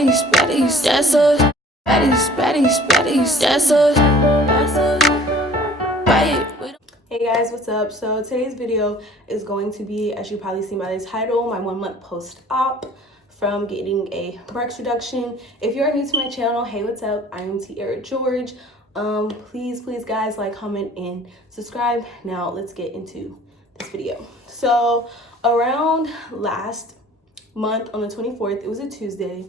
baddies, that's a baddies, that's a bite. Hey guys, what's up? So today's video is going to be, as you probably seen by the title, my 1 month post-op from getting a breast reduction. If you're new to my channel, hey, what's up? I am Tiara George. Please guys, like, comment, and subscribe. Now let's get into this video. So around last month on the 24th, it was a Tuesday,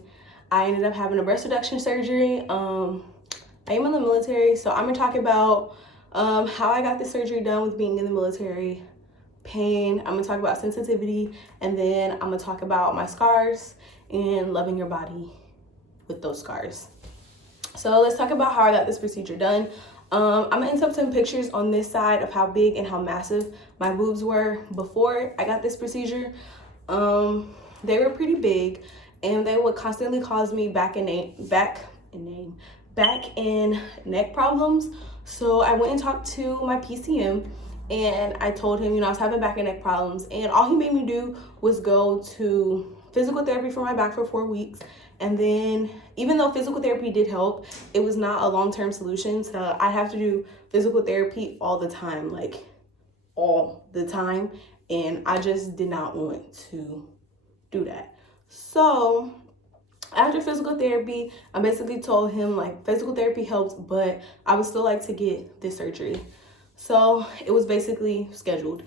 I ended up having a breast reduction surgery. I am in the military, so I'm gonna talk about how I got the surgery done with being in the military, pain. I'm gonna talk about sensitivity, and then I'm gonna talk about my scars and loving your body with those scars. So let's talk about how I got this procedure done. I'm gonna insert some pictures on this side of how big and how massive my boobs were before I got this procedure. They were pretty big, and they would constantly cause me back and neck problems. So I went and talked to my PCM, and I told him, I was having back and neck problems, and all he made me do was go to physical therapy for my back for 4 weeks. And then, even though physical therapy did help, it was not a long-term solution. So I have to do physical therapy all the time, like all the time, and I just did not want to do that. So after physical therapy, I basically told him, like, physical therapy helps, but I would still like to get this surgery. So it was basically scheduled,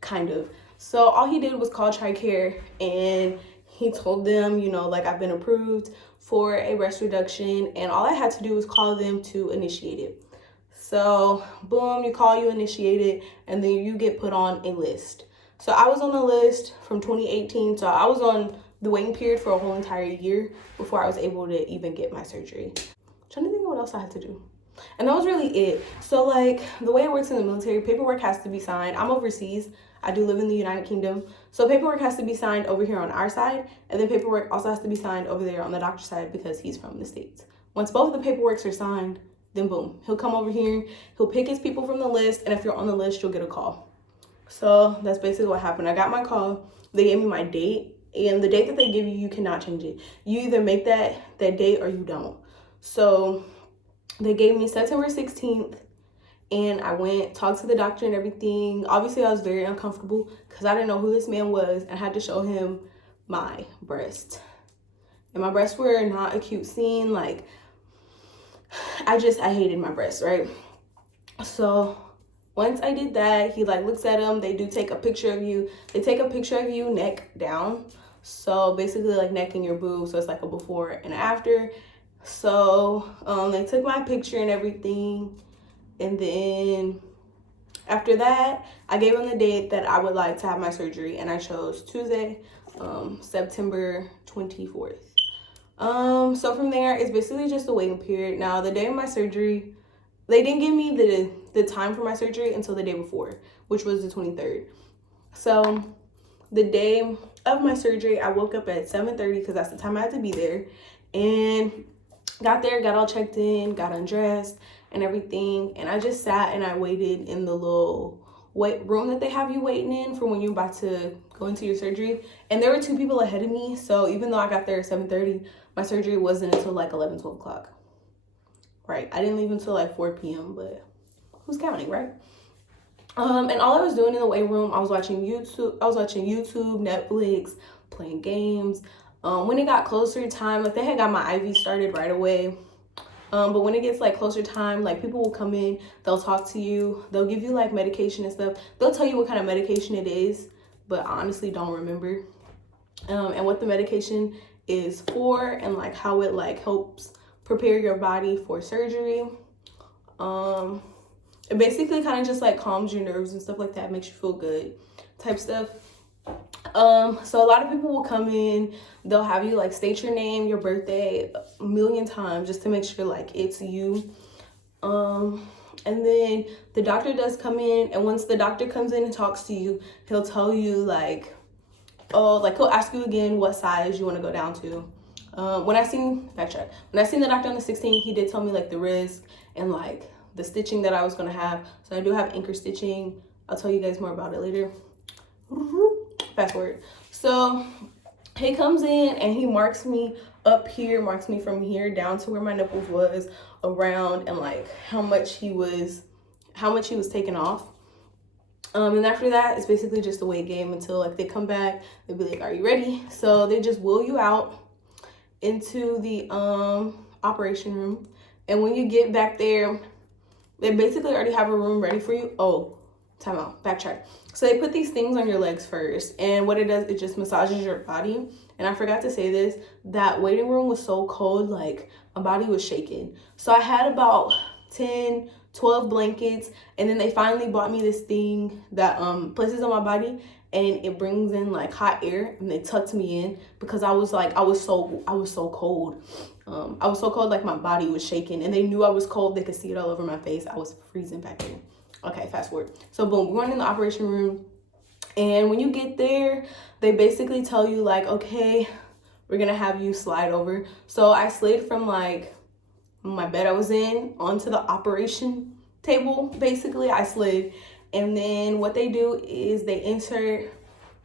kind of. So all he did was call TRICARE, and he told them, like, I've been approved for a breast reduction, and all I had to do was call them to initiate it. So boom, you call, you initiate it, and then you get put on a list. So I was on the list from 2018, so I was on the waiting period for a whole entire year before I was able to even get my surgery. I'm trying to think of what else I had to do. And that was really it. So, like, the way it works in the military, paperwork has to be signed. I'm overseas. I do live in the United Kingdom. So paperwork has to be signed over here on our side, and then paperwork also has to be signed over there on the doctor's side because he's from the States. Once both of the paperworks are signed, then boom, he'll come over here, he'll pick his people from the list, and if you're on the list, you'll get a call. So that's basically what happened. I got my call. They gave me my date, and the date that they give you, you cannot change it. You either make that date or you don't. So they gave me September 16th, and I went, talked to the doctor and everything. Obviously, I was very uncomfortable because I didn't know who this man was, and I had to show him my breast. And my breasts were not a cute scene. Like, I hated my breasts, right? So once I did that, he, like, looks at them. They do take a picture of you. They take a picture of you neck down. So basically, like, neck and your boobs. So it's like a before and after. So they took my picture and everything. And then after that, I gave them the date that I would like to have my surgery. And I chose Tuesday, September 24th. So from there, it's basically just a waiting period. Now, the day of my surgery, they didn't give me the time for my surgery until the day before, which was the 23rd. So the day of my surgery, I woke up at 7:30 because that's the time I had to be there, and got there, got all checked in, got undressed and everything, and I just sat and I waited in the little wait room that they have you waiting in for when you're about to go into your surgery. And there were 2 people ahead of me, so even though I got there at 7:30, my surgery wasn't until like 11-12 o'clock. Right, I didn't leave until like 4 p.m., but who's counting, right? And all I was doing in the weight room, I was watching YouTube, Netflix, playing games. When it got closer time, like, they had got my IV started right away. But when it gets like closer time, like, people will come in, they'll talk to you, they'll give you like medication and stuff. They'll tell you what kind of medication it is, but I honestly don't remember. And what the medication is for, and like how it like helps prepare your body for surgery. It basically kind of just like calms your nerves and stuff like that, makes you feel good type stuff. So a lot of people will come in, they'll have you like state your name, your birthday a million times just to make sure like it's you. And then the doctor does come in, and once the doctor comes in and talks to you, he'll tell you like, he'll ask you again what size you want to go down to. When I seen the doctor on the 16th, he did tell me like the risk and like the stitching that I was gonna have. So I do have anchor stitching. I'll tell you guys more about it later. Fast forward. So He comes in and he marks me up here, marks me from here down to where my nipples was around, and like how much he was taking off. And after that, it's basically just a weight game until like they come back. They'll be like, "Are you ready?" So they just wheel you out into the operation room, and when you get back there, they basically already have a room ready for you. Oh, time out, backtrack. So they put these things on your legs first, and what it does, it just massages your body. And I forgot to say this, that waiting room was so cold, like my body was shaking. So I had about 10, 12 blankets, and then they finally bought me this thing that places on my body, and it brings in like hot air, and they tucked me in because I was so cold. I was so cold, like my body was shaking, and they knew I was cold. They could see it all over my face. I was freezing back then. Okay, fast forward. So boom, we're going in the operation room, and when you get there, they basically tell you like, okay, we're gonna have you slide over. So I slid from like my bed I was in onto the operation table. Basically, I slid, and then what they do is they insert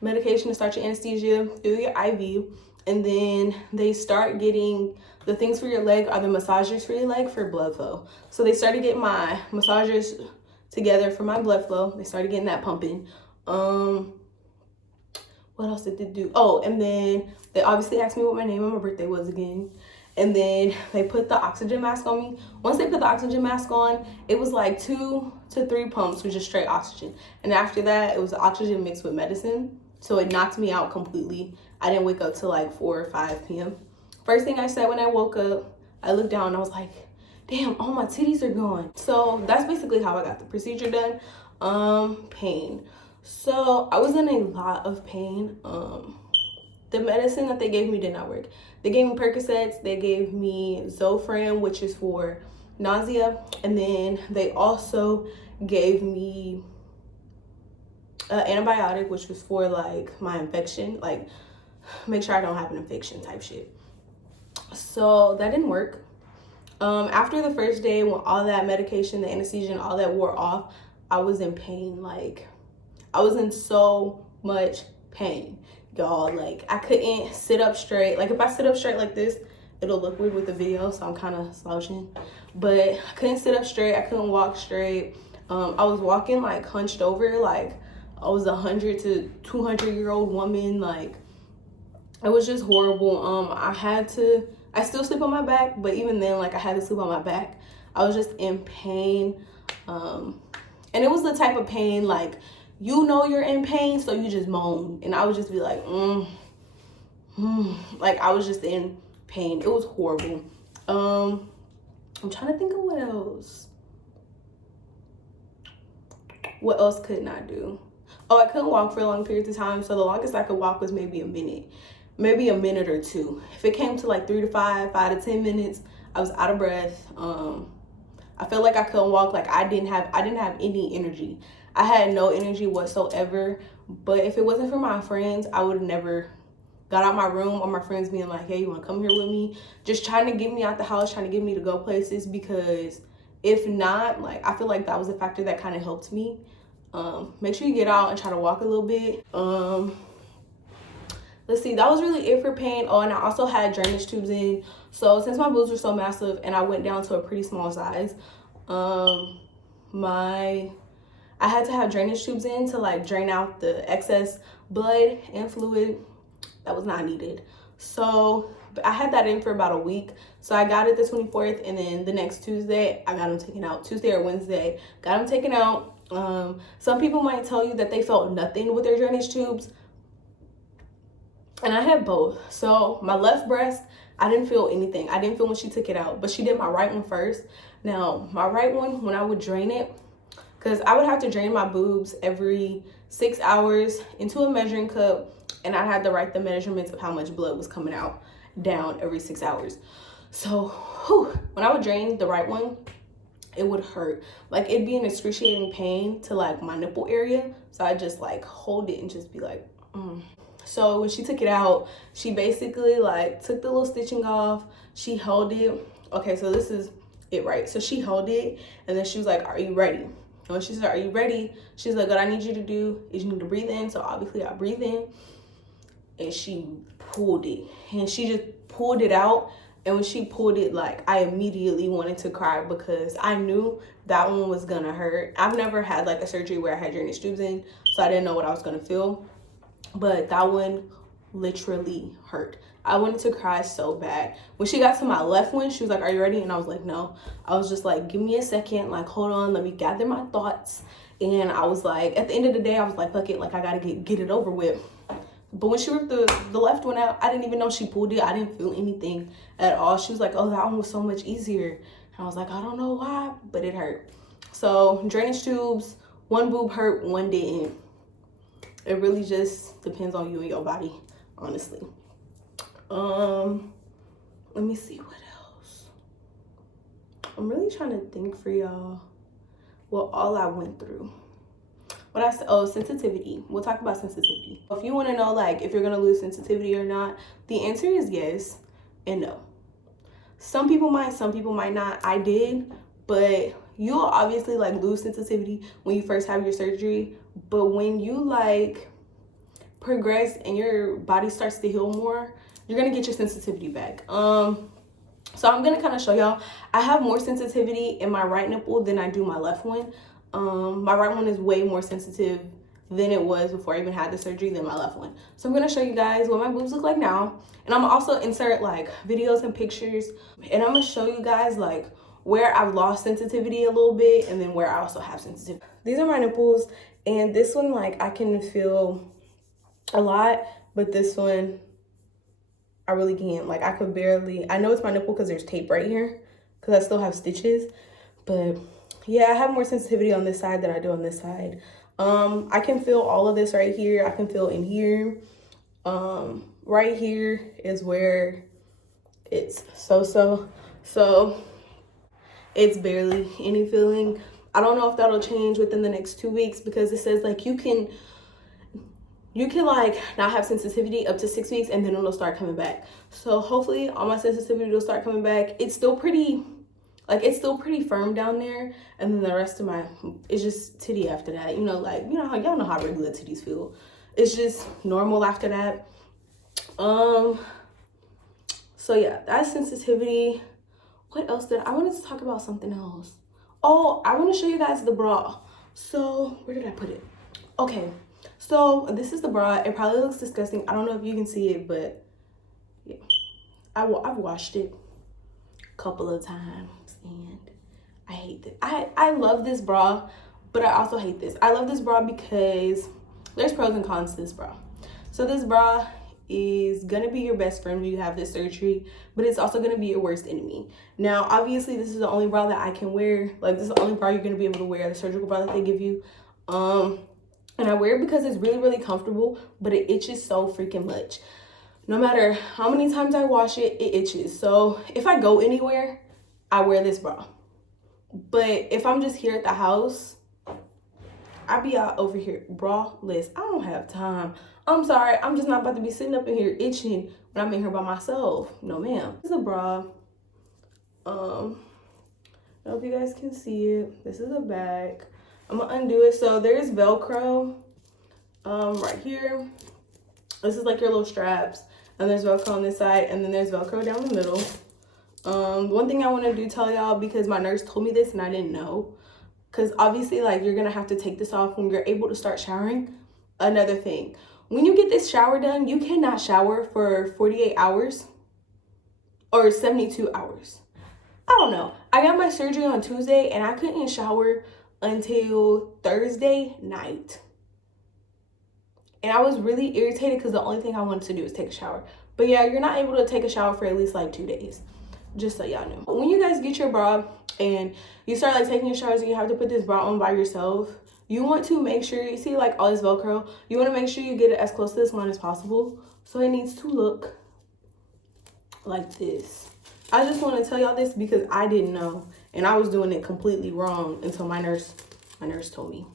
medication to start your anesthesia through your IV, and then they start getting the things for your leg are the massagers for your leg for blood flow. So they started getting my massagers together for my blood flow. They started getting that pumping. What else did they do? Oh, and then they obviously asked me what my name and my birthday was again. And then they put the oxygen mask on me. Once they put the oxygen mask on, it was like 2 to 3 pumps with just straight oxygen. And after that, it was oxygen mixed with medicine. So it knocked me out completely. I didn't wake up till like 4 or 5 p.m. First thing I said when I woke up, I looked down and I was like, damn, all my titties are gone. So that's basically how I got the procedure done. Pain. So I was in a lot of pain. The medicine that they gave me did not work. They gave me Percocets, they gave me Zofran, which is for nausea, and then they also gave me an antibiotic, which was for like my infection, like make sure I don't have an infection type shit. So that didn't work. After the first day, when all that medication, the anesthesia, and all that wore off, I was in pain. Like I was in so much pain, y'all. Like I couldn't sit up straight. Like if I sit up straight like this, it'll look weird with the video, so I'm kind of slouching. But I couldn't sit up straight. I couldn't walk straight. I was walking like hunched over, like I was 100 to 200-year-old woman. Like it was just horrible. I still sleep on my back, but even then, like I had to sleep on my back. I was just in pain. And it was the type of pain, like, you know you're in pain, so you just moan. And I would just be like, like I was just in pain. It was horrible. I'm trying to think of what else. What else couldn't I do? Oh, I couldn't walk for long periods of time. So the longest I could walk was maybe a minute or two. If it came to like 3 to 5 to 10 minutes, I was out of breath. I felt like I couldn't walk. Like I didn't have any energy. I had no energy whatsoever. But if it wasn't for my friends, I would have never got out my room, or my friends being like, hey, you want to come here with me? Just trying to get me out the house, trying to get me to go places, because if not, like I feel like that was a factor that kind of helped me. Make sure you get out and try to walk a little bit. Let's see, that was really it for pain. Oh, and I also had drainage tubes in. So since my boobs were so massive and I went down to a pretty small size, I had to have drainage tubes in to like drain out the excess blood and fluid that was not needed. So I had that in for about a week. So I got it the 24th, and then the next Tuesday, I got them taken out. Tuesday or Wednesday, got them taken out. Some people might tell you that they felt nothing with their drainage tubes, and I had both. So my left breast, I didn't feel anything. I didn't feel when she took it out, but she did my right one first. Now, my right one, when I would drain it, because I would have to drain my boobs every 6 hours into a measuring cup, and I had to write the measurements of how much blood was coming out down every 6 hours. So when I would drain the right one, it would hurt. Like it'd be an excruciating pain to like my nipple area. So I just like hold it and just be like, So when she took it out, she basically like took the little stitching off. She held it. Okay, so this is it, right? So she held it, and then she was like, are you ready? And when she said, are you ready? She's like, what I need you to do is you need to breathe in. So obviously I breathe in. and she pulled it, and she just pulled it out. And when she pulled it, like, I immediately wanted to cry because I knew that one was gonna hurt. I've never had like a surgery where I had drainage tubes in, so I didn't know what I was gonna feel, but that one literally hurt. I wanted to cry so bad. When she got to my left one, she was like, "Are you ready?" And I was like, "No." I was just like, "Give me a second, like, hold on, let me gather my thoughts." And I was like, at the end of the day, I was like, fuck it, like, I gotta get it over with. But when she ripped the left one out, I didn't even know she pulled it. I didn't feel anything at all. She was like, "Oh, that one was so much easier." And I was like, "I don't know why, but it hurt." So drainage tubes, one boob hurt, one didn't. It really just depends on you and your body, honestly. Let me see what else. I'm really trying to think for y'all what all I went through. What I said, oh, sensitivity. We'll talk about sensitivity. If you want to know, like, if you're gonna lose sensitivity or not, the answer is yes and no. Some people might not. I did, but you'll obviously like lose sensitivity when you first have your surgery. But when you like progress and your body starts to heal more, you're gonna get your sensitivity back. So I'm gonna kind of show y'all. I have more sensitivity in my right nipple than I do my left one. My right one is way more sensitive than it was before I even had the surgery than my left one. So I'm gonna show you guys what my boobs look like now, and I'm gonna also insert like videos and pictures, and I'm gonna show you guys like where I've lost sensitivity a little bit and then where I also have sensitivity. These are my nipples, and this one, like, I can feel a lot, but this one I really can't. Like, I could barely. I know it's my nipple because there's tape right here because I still have stitches, but yeah, I have more sensitivity on this side than I do on this side. I can feel all of this right here. I can feel in here. Right here is where it's so it's barely any feeling. I don't know if that'll change within the next 2 weeks because it says like you can like not have sensitivity up to 6 weeks and then it'll start coming back. So hopefully all my sensitivity will start coming back. It's still pretty firm down there, and then the rest of my, it's just titty after that. You know, like, you know how y'all know how regular titties feel. It's just normal after that. So yeah, that's sensitivity. What else I wanted to talk about something else. Oh, I want to show you guys the bra. So where did I put it? Okay, so this is the bra. It probably looks disgusting. I don't know if you can see it, but yeah, I've washed it a couple of times and I hate it. I love this bra, but I also hate this. I love this bra because there's pros and cons to this bra. So this bra is gonna be your best friend when you have this surgery, but it's also gonna be your worst enemy. Now, obviously, this is the only bra that I can wear. Like, this is the only bra you're gonna be able to wear, the surgical bra that they give you. And I wear it because it's really, really comfortable, but it itches so freaking much. No matter how many times I wash it, it itches. So if I go anywhere, I wear this bra. But if I'm just here at the house, I be out over here braless. I don't have time. I'm sorry, I'm just not about to be sitting up in here itching when I'm in here by myself. No, ma'am. This is a bra. I don't know if you guys can see it. This is the back. I'm gonna undo it. So there's Velcro right here. This is like your little straps, and there's Velcro on this side, and then there's Velcro down the middle. One thing I want to do tell y'all, because my nurse told me this and I didn't know, because obviously, like, you're gonna have to take this off when you're able to start showering. Another thing, when you get this shower done, you cannot shower for 48 hours or 72 hours. I don't know. I got my surgery on Tuesday and I couldn't shower until Thursday night. And I was really irritated because the only thing I wanted to do was take a shower. But yeah, you're not able to take a shower for at least like 2 days. Just so y'all know. When you guys get your bra and you start like taking your showers and you have to put this bra on by yourself, you want to make sure, you see like all this Velcro, you want to make sure you get it as close to this line as possible. So it needs to look like this. I just want to tell y'all this because I didn't know. And I was doing it completely wrong until my nurse told me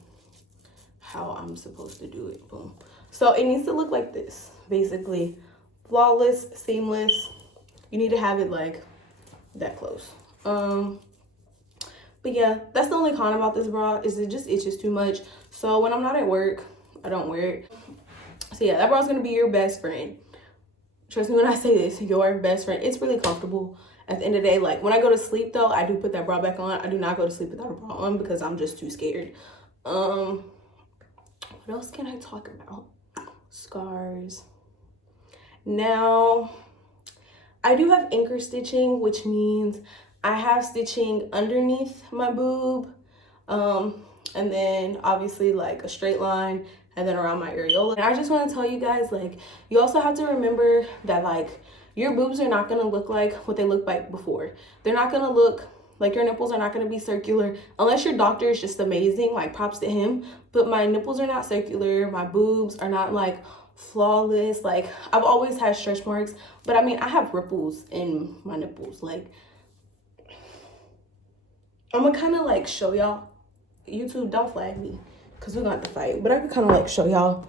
how I'm supposed to do it. Boom. So it needs to look like this, basically. Flawless, seamless. You need to have it like that close. But yeah, that's the only con about this bra, is it just itches too much. So when I'm not at work, I don't wear it. So yeah, that bra's gonna be your best friend. Trust me when I say this, your best friend. It's really comfortable. At the end of the day, like when I go to sleep though, I do put that bra back on. I do not go to sleep without a bra on because I'm just too scared. What else can I talk about? Scars. Now, I do have anchor stitching, which means I have stitching underneath my boob, and then obviously like a straight line, and then around my areola. And I just want to tell you guys, like, you also have to remember that like your boobs are not going to look like what they looked like before. They're not going to look like, your nipples are not going to be circular unless your doctor is just amazing, like props to him. But my nipples are not circular. My boobs are not like flawless. Like, I've always had stretch marks, but I mean, I have ripples in my nipples. Like, I'm gonna kind of like show y'all. YouTube, don't flag me because we're gonna have to fight, but I could kind of like show y'all.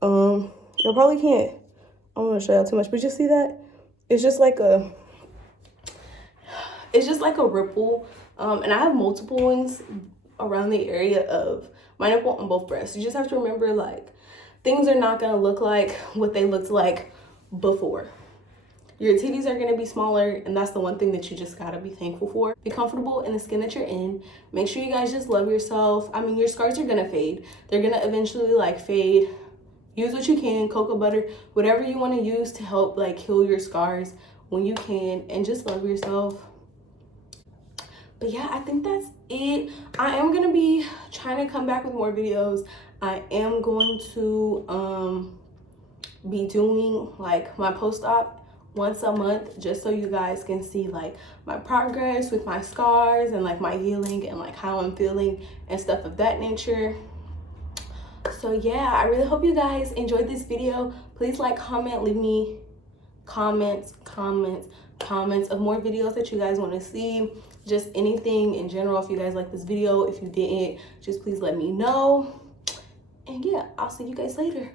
Y'all probably can't, I don't want to show y'all too much, but you see that it's just like a ripple, and I have multiple ones around the area of my nipple on both breasts. You just have to remember, like, things are not gonna look like what they looked like before. Your titties are gonna be smaller, and that's the one thing that you just gotta be thankful for. Be comfortable in the skin that you're in. Make sure you guys just love yourself. I mean, your scars are gonna fade. They're gonna eventually like fade. Use what you can, cocoa butter, whatever you wanna use to help like heal your scars when you can, and just love yourself. But yeah, I think that's it. I am gonna be trying to come back with more videos. I am going to be doing like my post-op once a month, just so you guys can see like my progress with my scars and like my healing and like how I'm feeling and stuff of that nature. So yeah, I really hope you guys enjoyed this video. Please like, comment, leave me comments of more videos that you guys want to see, just anything in general. If you guys like this video, if you didn't, just please let me know. And yeah, I'll see you guys later.